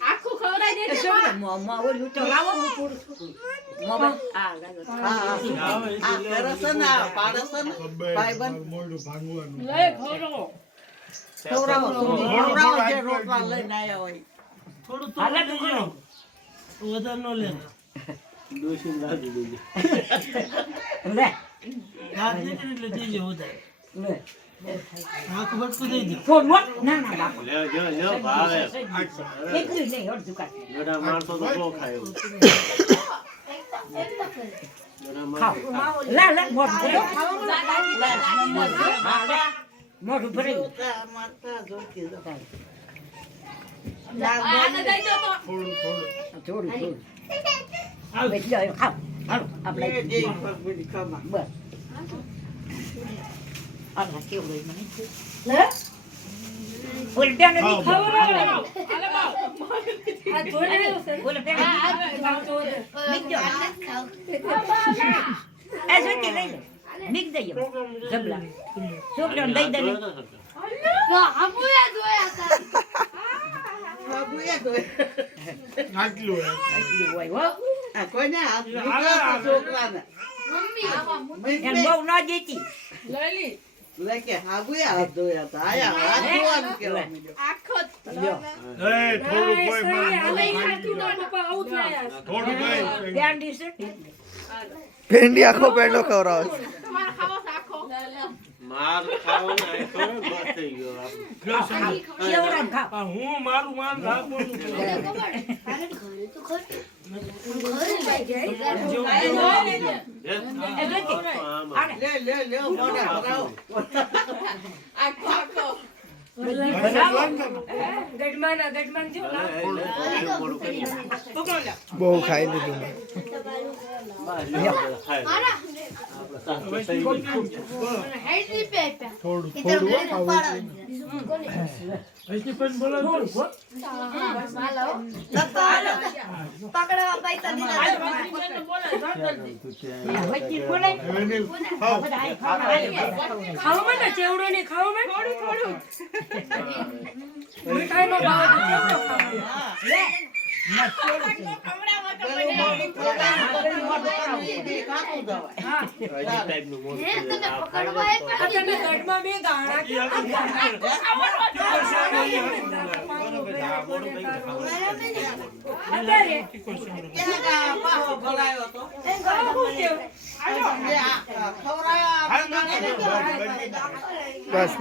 આખું ખવડાવી દે શું મોમાં ઓલું તો લાવો હું પૂરું મોમાં આ લાવો રસના પાડસન ભાઈબંધ મોઢું ભાંગવાનું લે ખવડાવો ખવડાવો જે રોટલા લઈને આયા હોય થોડું હાલે તો કરો વધારે નો લે દોશી લાગી દીધી લે હાથ નીકળી એટલે દેજે વધારે લે આખું બટકું દઈ દે ફોન ના ના બાપુ લે જો ભાવે એકલું નહીં અડધું કાઢ ગડા માણસો તો બહુ ખાય એવું. ગડા માણસો ખાઓ લે લે મોઢું મોઢું ભરી માતા જોકી દો આને દઈ દો તો થોડું થોડું થોડું આવે લ્યો ખાઓ હાલો આપણે જે પગડી ખમા બસ આ કેવું લઈ મને લે ઉલટા નથી ખવડાવો હાલે બાવ આ જોઈ લેજો સર ઉલટા નીકળો એ જોતી લઈ લે નીક દઈએ જબલા છોકરાને દઈ દે બાબુએ તો આટલું આટલું હોય હો આ કોઈને હાથ મૂક્યો છોકરાને એને બહુ ના દેતી લઈ લી લે કે હાબુએ હાથ ધોયા હતા આયા હાથ ધોવાનું કેવા આખો લ્યો એ થોડું કોઈ હાલે હાથું ના પપ્પા આવું થાય થોડું કોઈ પેન્ડી છે ભેંડી આખો પેંડો ખવડાવે છે. તમારે ખાવો આખો માર ખાવાનો આખો બસ થઈ ગયો કેવડા ખા આ હું મારું માન રાખું લે લે લે મોઢા ભરાવો આખો આખો ગડમાન જો બહુ ખાઈ લીધું મેં. થોડું થોડું ખાવું અહીંથી પણ બોલાવો વચ્ચે બોલે ખાવ મને ચેવડો ને ખાવ મે થોડું થોડું મીઠાઈ નો ભાવ ચેવડો ખાવ લે ગઢમાં બે ગાણા બસ